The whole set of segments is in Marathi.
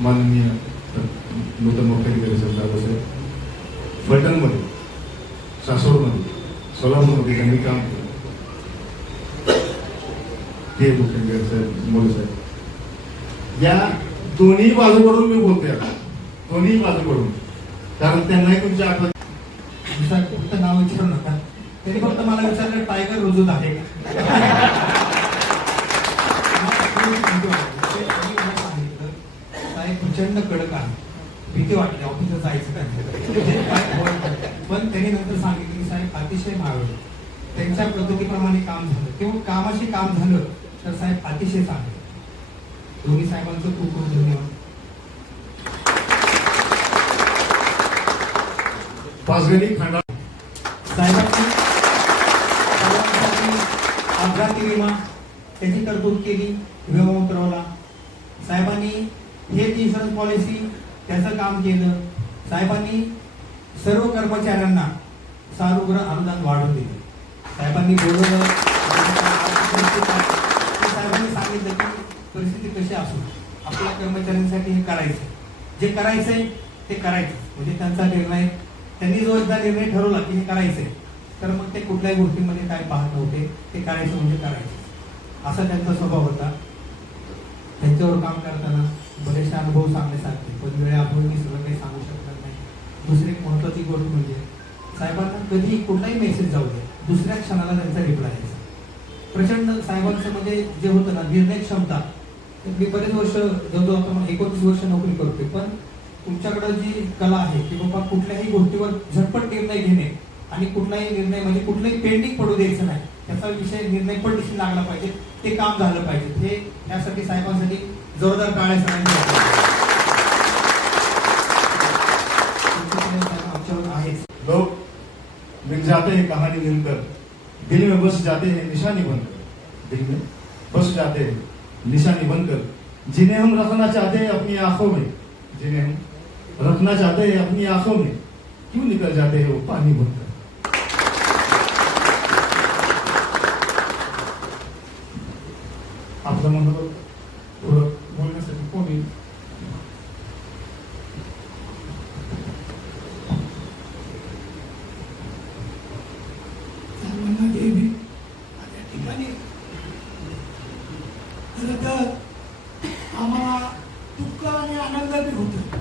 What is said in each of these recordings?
माननीय नूतन मुख्याधिकारी साहेब साहेब फलटणमध्ये सासवडमध्ये सोलापूरमध्ये त्यांनी काम केलं. ते मुख्याधिकारी साहेब मोरे साहेब. या दोन्ही बाजूकडून मी बोलते आता. दोन्ही बाजूकडून. कारण त्यांनाही तुमच्या आठवण सर फक्त नाव विचारू नका. त्यांनी फक्त मला विचारलं टायगर रुजूत आहे का ते त्यांनी मला सांगितलं, साहेब प्रचंड कडक आहे. भीती वाटली ऑफिसला जायचं काय होईल? पण त्यांनी नंतर सांगितलं की साहेब अतिशय मावळे त्यांच्या पद्धतीप्रमाणे काम झालं. किंवा कामाशी काम झालं तर साहेब अतिशय चांगलं. दोन्ही साहेबांचं खूप खूप धन्यवाद. पाचगणी खंडा साहेबांनी अपघाती विमा त्याची तरतूद केली विमा उतरवला साहेबांनी हेल्थ इन्शुरन्स पॉलिसी त्याचं काम केलं. साहेबांनी सर्व कर्मचाऱ्यांना सारुग्रह अनुदान वाढवून दिले. साहेबांनी बोलवलं. साहेबांनी सांगितलं की परिस्थिती कशी असू आपल्या कर्मचाऱ्यांसाठी हे करायचं जे करायचंय ते करायचं. म्हणजे त्यांचा निर्णय त्यांनी जो एकदा निर्णय ठरवला की हे करायचंय तर मग ते कुठल्याही गोष्टीमध्ये काय पाहत नव्हते ते करायचं म्हणजे करायचं. असा त्यांचा स्वभाव होता. त्यांच्यावर काम करताना बरेचसे अनुभव सांगण्यासारखे पण वेळेअभावी मी सगळं काही सांगू शकणार नाही. दुसरी एक महत्वाची गोष्ट म्हणजे साहेबांना कधी कुठलाही मेसेज जाऊ दे. दुसऱ्या क्षणाला त्यांचा रिप्लाय यायचा. प्रचंड साहेबांचं म्हणजे जे होतं ना निर्णय क्षमता मी बरेच वर्ष जवळजवळ आपण एकोणतीस वर्ष नोकरी करतोय. पण तुमच्याकडं जी कला आहे की बाबा कुठल्याही गोष्टीवर झटपट निर्णय घेणे आणि कुठलाही निर्णय म्हणजे कुठलाही पेंडिंग पडू द्यायचं नाही त्याचा विषय निर्णय पण लागला पाहिजे ते काम झालं पाहिजे. हे त्यासाठी साहेबांसाठी जोरदार काळे सगळ्यांनी लोग मिल जाते हैं कहानी मिलकर। दिल में बस जाते हैं निशानी बनकर। दिल में बस जाते हैं निशानी बनकर। जिन्हें हम रखना चाहते हैं अपनी आंखों में जिन्हें हम रखना चाहते हैं अपनी आंखों में क्यों निकल जाते हैं वो पानी बनकर? आपलं म्हणतो खरं तर आम्हाला दुःख आणि आनंद बी होतो.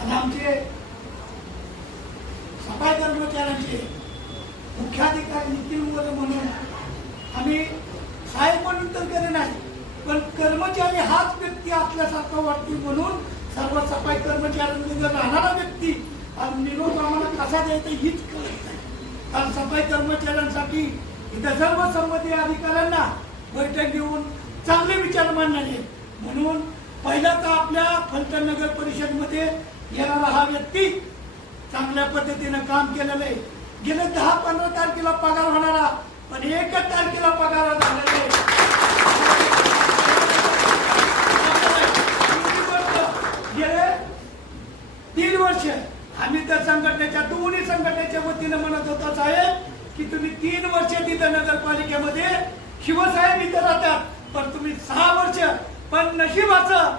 आणि आमचे सफाई कर्मचाऱ्यांचे मुख्याधिकारी नितीन म्हणून आम्ही साहेब म्हणून तर केले नाही पण कर्मचारी हाच व्यक्ती असल्यासारखा वाटते म्हणून सर्व सफाई कर्मचाऱ्यांमध्ये राहणारा व्यक्ती आणि निरोप आम्हाला कसा द्यायचा हीच कळत नाही. कारण सफाई कर्मचाऱ्यांसाठी इथं सर्व संबंधित अधिकाऱ्यांना बैठक घेऊन चांगले विचार मांडणारे. म्हणून पहिला तर आपल्या फलटण नगर परिषदमध्ये येणारा हा व्यक्ती चांगल्या पद्धतीनं काम केलेलं आहे. गेले दहा पंधरा तारखेला पगार होणारा पण एकच तारखेला पगार झालेला आहे. गेले तीन वर्ष आम्ही त्या संघटनेच्या दोन्ही संघटनेच्या वतीनं म्हणत होतो साहेब की तुम्ही तीन वर्ष तिथं नगरपालिकेमध्ये शिवसाहेब इथं राहतात पण तुम्ही सहा वर्ष पण नशिबाचं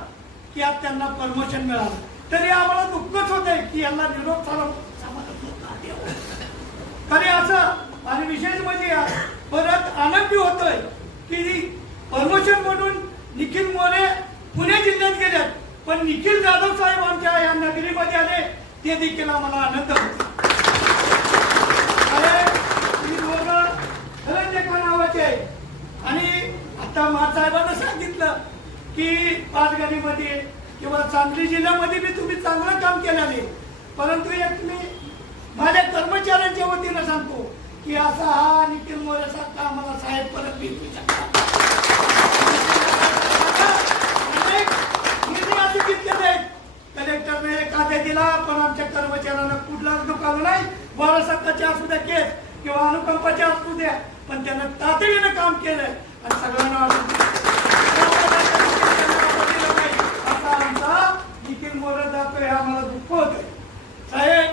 की आज त्यांना परमोशन मिळालं. तरी आम्हाला दुःखच होत आहे की यांना निरोप सारा तरी असं आणि विशेष म्हणजे परत आनंदी होतोय की प्रमोशन म्हणून निखिल मोरे पुणे जिल्ह्यात गेल्यात पण निखिल जाधव साहेब आमच्या या नगरीमध्ये आले ते देखील आम्हाला आनंद होतो अरे, तुम्ही दोघं खरंच एका नावाचे आहे. आणि महासाहेबांना सांगितलं की पाचगणीमध्ये किंवा सांगली जिल्ह्यामध्ये बी तुम्ही चांगलं काम केलं परंतु एक मी माझ्या कर्मचाऱ्यांच्या वतीनं सांगतो की असा हा निखिल मोरे सारखा आम्हाला साहेब परत भेटू शकतात. म्हणजे घेतलेले आहेत कलेक्टरने एखाद्या दिला पण आमच्या कर्मचाऱ्यांना कुठलाच दुकान नाही. बारा सत्ताचे असू द्या केस. किंवा अनुकंपाचे असू द्या पण त्यानं तातडीनं काम केलंय आणि सगळ्यांना आता आमचा निखिल मोरे जातोय हे आम्हाला दुःख होतंय. साहेब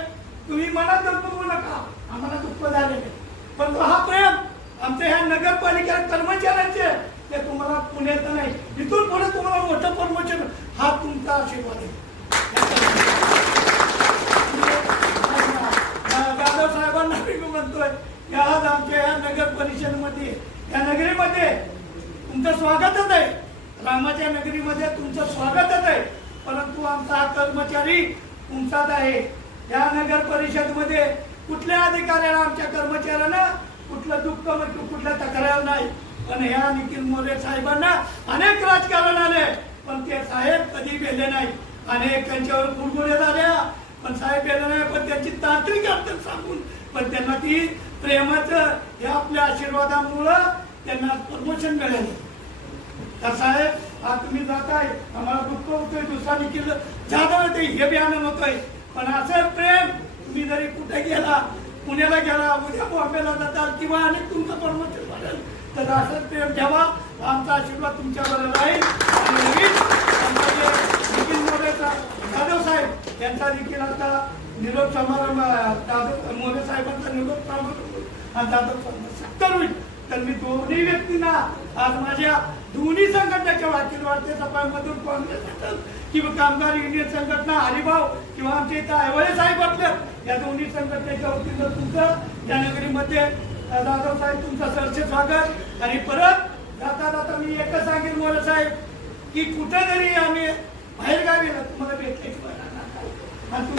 तुम्ही मनात बघू नका. आम्हाला दुःख झालेले पण तो हा प्रेम आमच्या ह्या नगरपालिका कर्मचाऱ्यांचे ते तुम्हाला पुण्यात नाही इथून पुढे तुम्हाला मोठं प्रमोशन हा तुमचा आशीर्वाद आहे जाधव साहेबांना मी म्हणतोय की आज आमच्या या नगर परिषदेमध्ये या नगरीमध्ये तुमचं स्वागतच आहे. रामाच्या नगरीमध्ये तुमचं स्वागतच आहे. परंतु आमचा हा कर्मचारी तुमचाच आहे. या नगर परिषदमध्ये कुठल्या अधिकाऱ्याला आमच्या कर्मचाऱ्यांना कुठलं दुःख म्हणजे कुठल्या तक्रार नाही? पण ह्या निखिल मोरे साहेबांना अनेक राजकारण आले. पण ते साहेब कधी गेले नाही अनेक त्यांच्यावर गुणगुणे झाल्या पण साहेब गेले नाही पण त्यांची तांत्रिक अडचण सांगून पण त्यांना ती प्रेमाचं या आपल्या आशीर्वादामुळं त्यांना प्रमोशन मिळालं. तर साहेब आज तुम्ही जाताय आम्हाला दुःख होतोय दिवसांनी केलं. जाधव येते हे बी आनंद होतोय. पण असं प्रेम तुम्ही जरी कुठे गेला पुण्याला गेला उद्या बॉम्बेला जाताल किंवा अनेक तुमचं प्रमोशन वाढेल तर असं प्रेम ठेवा. आमचा आशीर्वाद तुमच्याबरोबर राहील. आणि नवीन नितीन मोरे जाधव साहेब यांचा देखील आता निरोप समारंभ जाधव मोरे साहेबांचा निरोप समारंभ हा जाधव सत्तर होईल. तर मी दोन्ही व्यक्तींना आज माझ्या दोन्ही संघटनेच्या वाकील वाढते सभामधून काँग्रेस किंवा कामगार युनियन संघटना हरिभाव किंवा आमच्या इथं ऐवळे साहेब आपल्या या दोन्ही संघटनेच्या वतीनं तुमचं या नगरीमध्ये जाधव साहेब तुमचं सरचे स्वागत. आणि परत जाता जाता मी एकच सांगेन मोरे साहेब की कुठं जरी आम्ही बाहेरगावी तुम्हाला भेटले. आणि